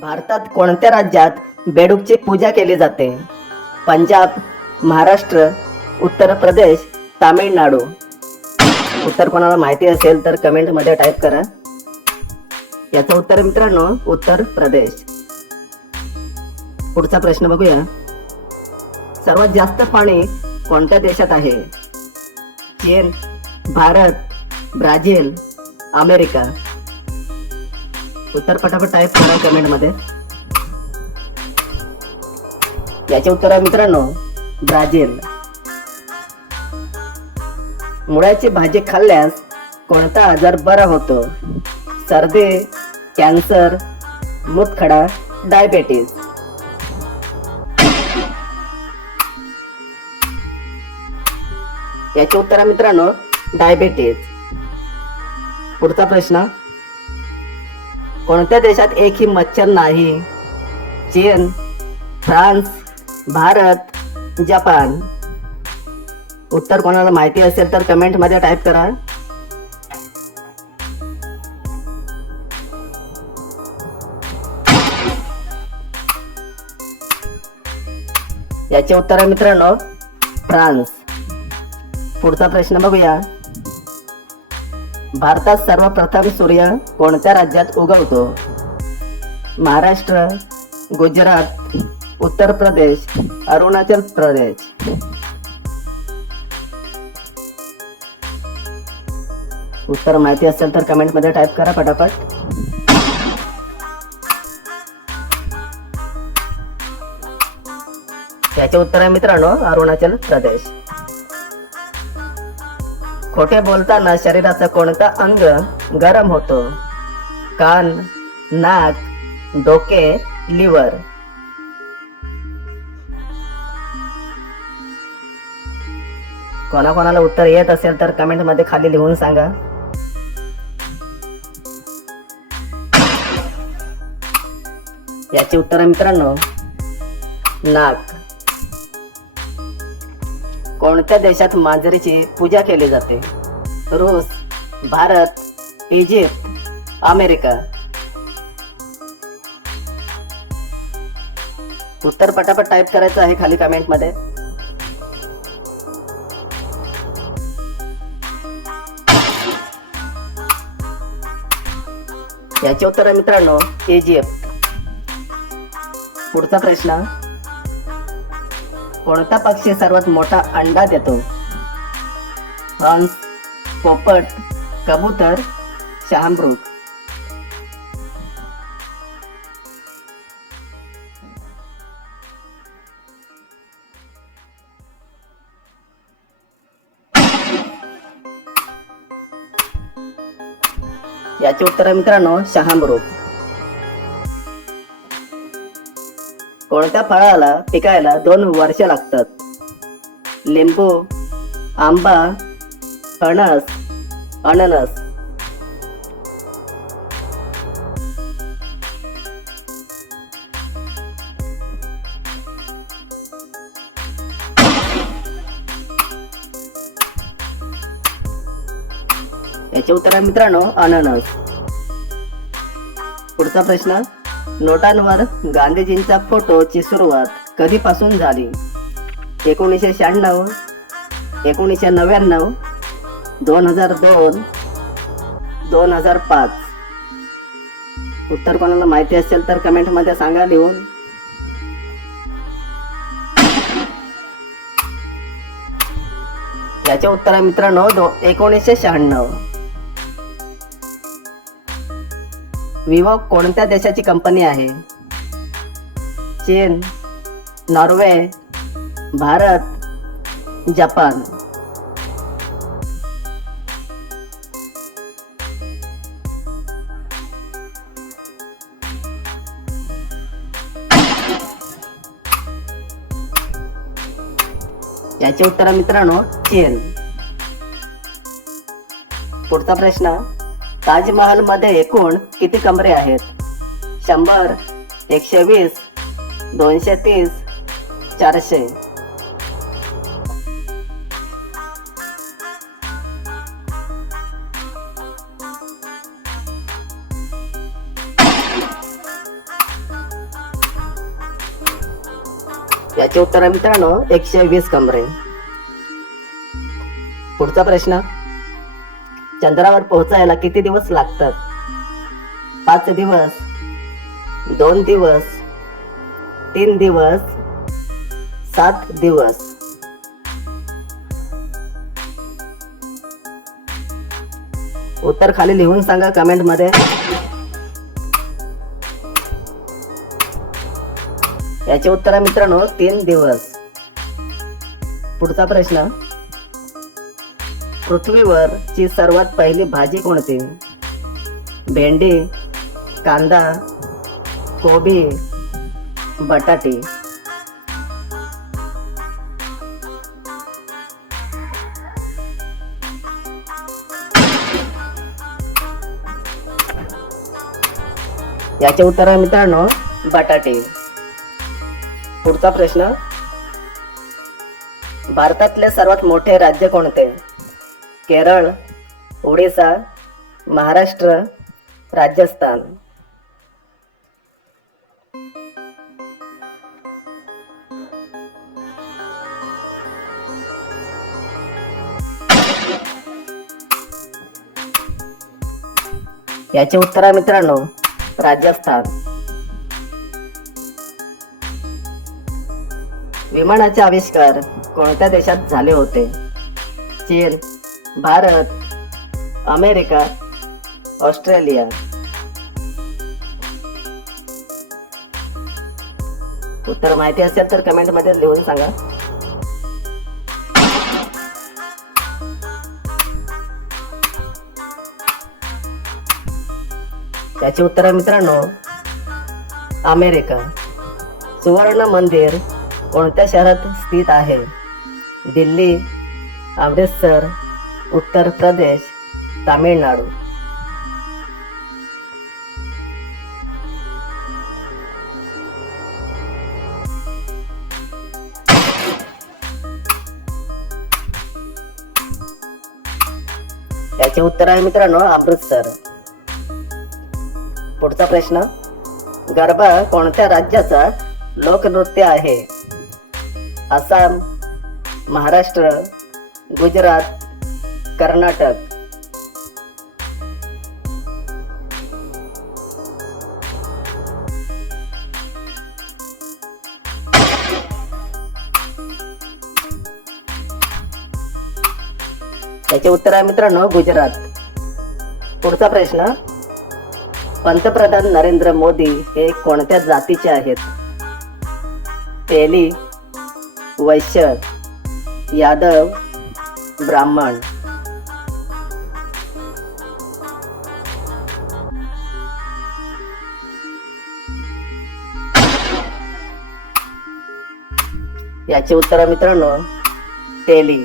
भारतात कोणत्या राज्यात बेडूकची पूजा केली जाते? पंजाब, महाराष्ट्र, उत्तर प्रदेश, तामिळनाडू. उत्तर कोणाला माहिती असेल तर कमेंटमध्ये टाईप करा. याचं उत्तर मित्रांनो उत्तर प्रदेश. पुढचा प्रश्न बघूया. सर्वात जास्त पाणी कोणत्या देशात आहे? चीन, भारत, ब्राझील, अमेरिका. उत्तर पटापट टाईप करा कमेंटमध्ये. याचे उत्तर आहे मित्रांनो ब्राझील. मुळ्याची भाजी खाल्ल्यास कोणता आजार बरा होतो? सर्दी, कॅन्सर, मूतखडा, डायबेटीज. याचे उत्तर आहे मित्रांनो डायबेटीज. पुढचा प्रश्न. कोणत्या देशात एकही मच्छर नाही? चीन, फ्रान्स, भारत, जपान. उत्तर कोणाला माहिती असेल तर कमेंट मध्ये टाईप करा. याचे उत्तर आहे मित्रांनो फ्रान्स. पुढचा प्रश्न बघूया. भारतात सर्वप्रथम सूर्य कोणत्या राज्यात उगवतो? महाराष्ट्र, गुजरात, उत्तर प्रदेश, अरुणाचल प्रदेश. उत्तर माहिती असेल तर कमेंट मध्ये टाईप करा पटापट. याचे उत्तर आहे मित्रांनो अरुणाचल प्रदेश. खोटे बोलताना शरीराचा कोणता अंग गरम होतो? कान, नाक, डोके, लिव्हर. कोणाकोणाला उत्तर येत असेल तर कमेंट मध्ये खाली लिहून सांगा. याचे उत्तर आहे मित्रांनो नाक. कोणत्या देशात मांजरीची पूजा केली जाते? रूस, भारत, इजिप्त, अमेरिका. उत्तर पटापट टाईप करायचं आहे खाली कमेंट मध्ये. याचे उत्तर आहे मित्रांनो इजिप्त. पुढचा प्रश्न. कोणता पक्षी सर्वात मोठा अंडा देतो? हंस, पोपट, कबूतर, शहामृग. याचे उत्तर आहे मित्रांनो शहामृग. कोणत्या फळाला पिकायला 2 वर्ष लागतात? लिंबू, आंबा, फणस, अननस. याचे उत्तर आहे मित्रांनो अननस. पुढचा प्रश्न. नोटांवर गांधीजींच्या फोटोची सुरुवात कधीपासून झाली? 1996, 1999, 2002, 2005. उत्तर कोणाला माहिती असेल तर कमेंट मध्ये सांगा लिहून. याचे उत्तर आहे मित्रांनो 1996. विवो कोणत्या देशाची कंपनी आहे? चीन, नॉर्वे, भारत, जपान. याचे उत्तर आहे मित्रांनो चीन. पुढचा प्रश्न. ताजमहल मध्ये एकूण किती कमरे आहेत? 100, 120, 230, 400. याचे उत्तर आहे मित्रांनो 120 कमरे. पुढचा प्रश्न, चंद्रावर पोहोचायला किती दिवस लागतात? 5 दिवस, 2 दिवस, 3 दिवस, 7 दिवस. उत्तर खाली लिहून सांगा कमेंट मध्ये. याचे उत्तर आहे मित्रांनो 3 दिवस. पुढचा प्रश्न, पृथ्वीवर ची सर्वात पहिली भाजी कोणती? भेंडी, कांदा, कोबी, बटाटी. याचे उत्तर आहे मित्रांनो बटाटे. पुढचा प्रश्न, भारतातले सर्वात मोठे राज्य कोणते? केरळ, ओडिसा, महाराष्ट्र, राजस्थान. याचे उत्तर आहे मित्रांनो राजस्थान. विमानाचे आविष्कार कोणत्या देशात झाले होते? चीन, भारत, अमेरिका, ऑस्ट्रेलिया. उत्तर माहिती असेल तर कमेंट मध्ये लिहून सांगा. त्याचे उत्तर आहे मित्रांनो अमेरिका. सुवर्ण मंदिर कोणत्या शहरात स्थित आहे? दिल्ली, अमृतसर, उत्तर प्रदेश, तामिळनाडू. याचे उत्तर आहे मित्रांनो अमृतसर. पुढचा प्रश्न, गरबा कोणत्या राज्याचा लोकनृत्य आहे? आसाम, महाराष्ट्र, गुजरात, कर्नाटक. याचे उत्तर आहे मित्रांनो गुजरात. पुढचा प्रश्न, पंतप्रधान नरेंद्र मोदी हे कोणत्या जातीचे आहेत? तेली, वैश्य, यादव, ब्राह्मण. याचे उत्तर मित्रांनो तेली.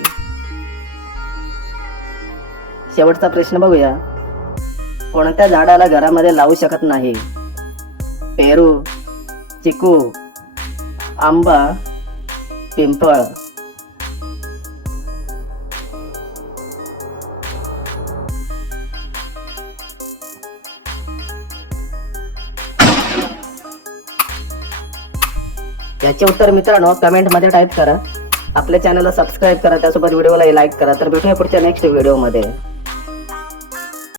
शेवटचा प्रश्न बघूया, कोणत्या झाडाला घरामध्ये लावू शकत नाही? पेरू, चिकू, आंबा, पिंपळ. याचे उत्तर मित्रांनो कमेंट मध्ये टाईप करा. आपल्या चॅनलला सबस्क्राईब करा, त्यासोबत व्हिडिओला लाईक करा. तर भेटूया पुढच्या नेक्स्ट व्हिडिओ मध्ये.